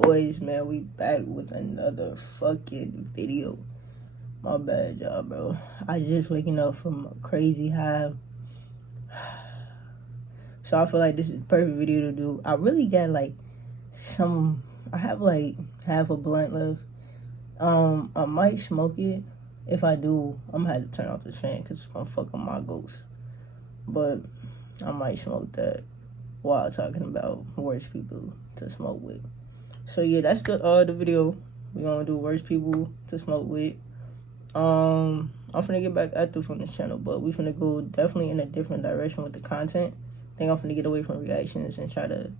boys, man. We back with another fucking video. My bad, y'all, bro. I just waking up from a crazy high. So I feel like this is the perfect video to do. I really got like I have like half a blunt left. I might smoke it. If I do, I'm gonna have to turn off this fan because it's gonna fuck up my ghost. But I might smoke that while talking about worst people to smoke with. So yeah, that's the video. We're gonna do worst people to smoke with. I'm finna get back active on this channel, but we finna go definitely in a different direction with the content. I think I'm finna get away from reactions and try to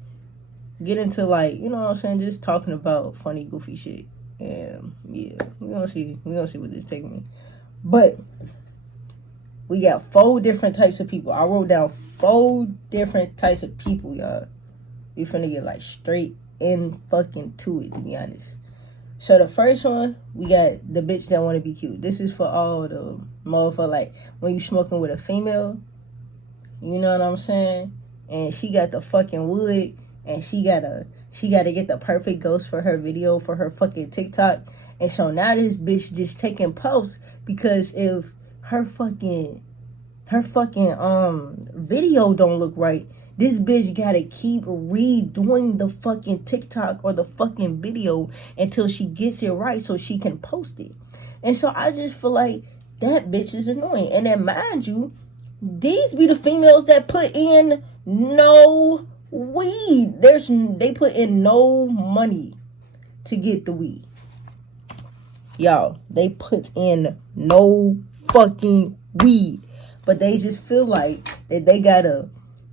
get into, like, you know what I'm saying, just talking about funny, goofy shit. And yeah, we're gonna see what this takes me. But we got 4 different types of people. I wrote down 4 different types of people, y'all. We finna get like straight in fucking to it, to be honest. So the first one, we got the bitch that want to be cute. This is for all the motherfucker, like when you smoking with a female, you know what I'm saying? And she got the fucking wood, and she gotta get the perfect ghost for her video, for her fucking TikTok. And so now this bitch just taking posts because if her fucking video don't look right, this bitch gotta keep redoing the fucking TikTok or the fucking video until she gets it right so she can post it. And so I just feel like that bitch is annoying. And then mind you, these be the females that put in no weed. They put in no money to get the weed. Y'all, they put in no fucking weed. But they just feel like that they gotta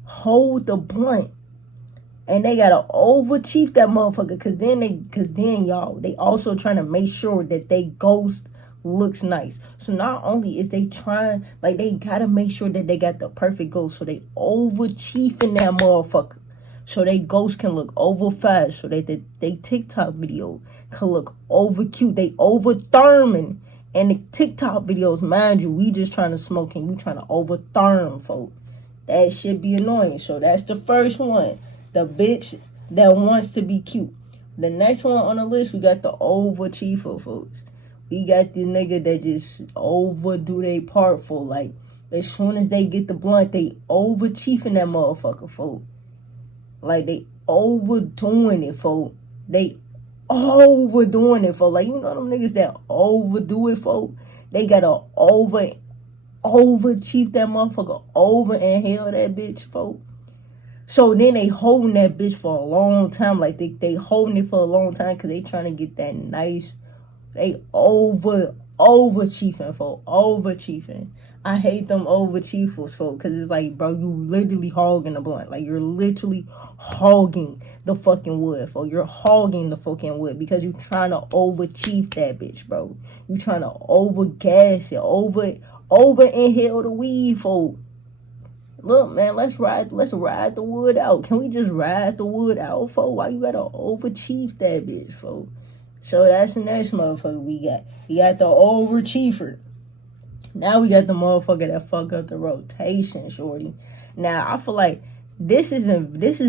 hold the blunt and they gotta overchief that motherfucker, cause then y'all, they also trying to make sure that they ghost looks nice. So not only is they trying, like, they gotta make sure that they got the perfect ghost, so they overchiefing that motherfucker so they ghost can look over fast, so that they TikTok video can look over cute. They over therming. And the TikTok videos, mind you, we just trying to smoke and you trying to over therm, folks. That should be annoying. So that's the first one. The bitch that wants to be cute. The next one on the list, we got the overchiefer, folks. We got the nigga that just overdo their part, for like, as soon as they get the blunt, they overchiefing that motherfucker, folks. Like, they overdoing it, folks. They overdoing it, folks. Like, you know them niggas that overdo it, folks? They gotta overchief that motherfucker, over inhale that bitch, folks. So then they holding that bitch for a long time. Like, they holding it for a long time because they trying to get that nice. They overchiefing, folks. Overchiefing. I hate them overchiefers, folks, because it's like, bro, you literally hogging the blunt. Like, you're literally hogging the fucking wood, folks. You're hogging the fucking wood because you trying to overchief that bitch, bro. You trying to overgas it, over inhale the weed, folks. Look, man, let's ride the wood out. Can we just ride the wood out, folks? Why you gotta overchief that bitch, folks? So that's the next motherfucker we got. We got the overchiefer. Now we got the motherfucker that fuck up the rotation, shorty. Now, I feel like this is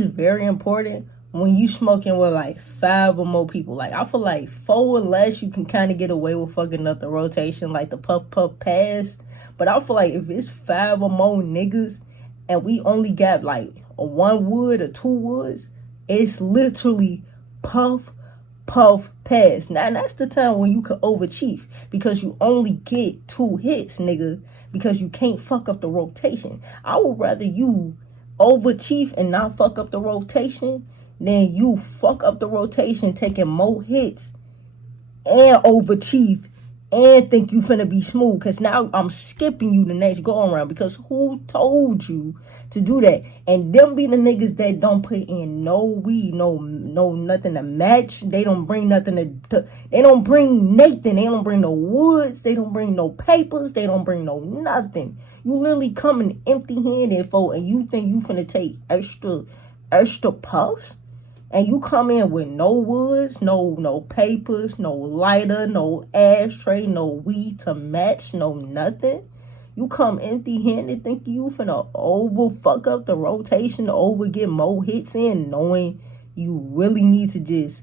very important when you smoking with like 5 or more people. Like, I feel like 4 or less, you can kind of get away with fucking up the rotation, like the puff pass. But I feel like if it's 5 or more niggas and we only got like a 1 wood or 2 woods, it's literally puff pass. Now that's the time when you could overchief, because you only get 2 hits, nigga, because you can't fuck up the rotation. I would rather you overchief and not fuck up the rotation than you fuck up the rotation taking more hits and overchief and think you finna be smooth, because now I'm skipping you the next go around, because who told you to do that? And them be the niggas that don't put in no weed, no nothing to match. They don't bring nothing they don't bring Nathan. They don't bring no woods. They don't bring no papers. They don't bring no nothing. You literally coming empty-handed, folks, and you think you finna take extra puffs? And you come in with no woods, no papers, no lighter, no ashtray, no weed to match, no nothing. You come empty-handed thinking you finna fuck up the rotation, get more hits in, knowing you really need to just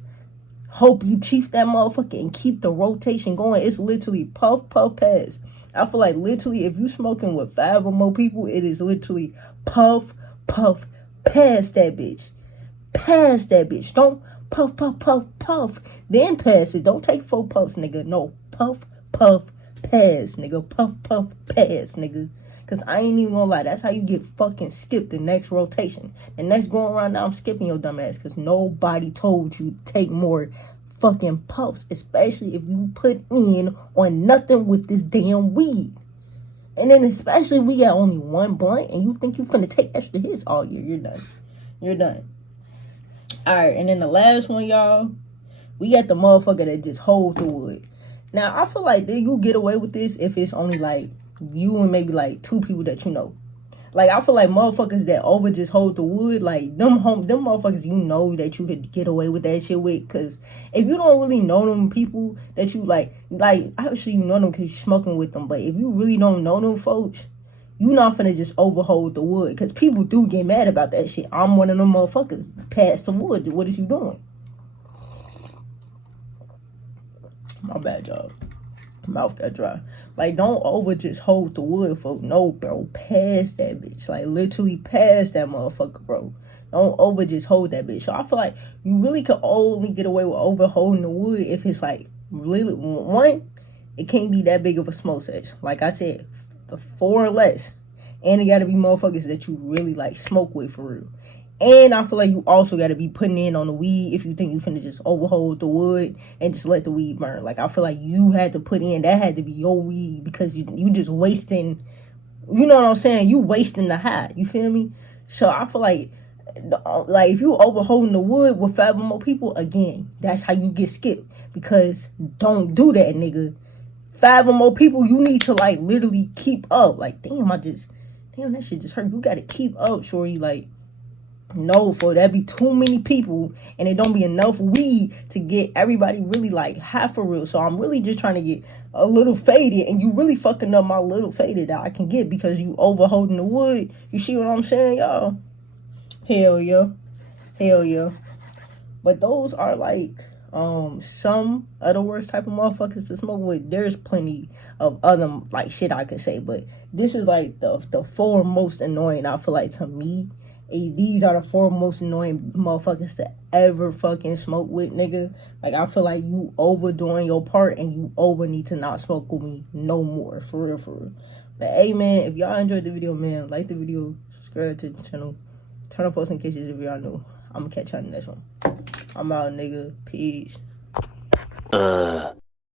hope you chief that motherfucker and keep the rotation going. It's literally puff, puff, pass. I feel like literally if you smoking with 5 or more people, it is literally puff, puff, pass that bitch. Pass that bitch. Don't puff, puff, puff, puff. Then pass it. Don't take 4 puffs, nigga. No. Puff, puff, pass, nigga. Puff, puff, pass, nigga. Cause I ain't even gonna lie, that's how you get fucking skipped the next rotation. The next going around now, I'm skipping your dumb ass. Cause nobody told you to take more fucking puffs. Especially if you put in on nothing with this damn weed. And then especially if we got only 1 blunt and you think you finna take extra hits all year. You're done. You're done. Alright, and then the last one, y'all. We got the motherfucker that just hold the wood. Now, I feel like you get away with this if it's only like you and maybe like 2 people that you know. Like, I feel like motherfuckers that over just hold the wood, like them motherfuckers you know that you could get away with that shit with. Cause if you don't really know them people that you like obviously you know them cause you're smoking with them. But if you really don't know them folks, you not finna just overhold the wood. Cause people do get mad about that shit. I'm one of them motherfuckers. Pass the wood. What is you doing? My bad, y'all. Mouth got dry. Like, don't over just hold the wood, folks. No, bro. Pass that bitch. Like, literally pass that motherfucker, bro. Don't over just hold that bitch. So I feel like you really can only get away with over holding the wood if it's like really one. It can't be that big of a smoke sesh. Like I said, 4 or less, and it gotta be motherfuckers that you really like smoke with for real. And I feel like you also got to be putting in on the weed if you think you finna just overhold the wood and just let the weed burn. Like, I feel like you had to put in, that had to be your weed because you just wasting, you know what I'm saying? You wasting the high, you feel me? So I feel like if you overholding the wood with 5 or more people, again, that's how you get skipped. Because don't do that, nigga. 5 or more people, you need to like literally keep up. Like, damn, that shit just hurt. You got to keep up, shorty. Like, no, for that be too many people and it don't be enough weed to get everybody really like high for real. So I'm really just trying to get a little faded, and you really fucking up my little faded that I can get because you overholding the wood. You see what I'm saying, y'all? Hell yeah. Hell yeah. But those are like some of the worst type of motherfuckers to smoke with. There's plenty of other like shit I could say, but this is like the 4 most annoying, I feel like, to me. These are the 4 most annoying motherfuckers to ever fucking smoke with, nigga. Like, I feel like you overdoing your part and you over need to not smoke with me no more. For real, for real. But, hey, man, if y'all enjoyed the video, man, like the video, subscribe to the channel, turn on post notifications if y'all new. I'm gonna catch y'all in the next one. I'm out, nigga. Peace.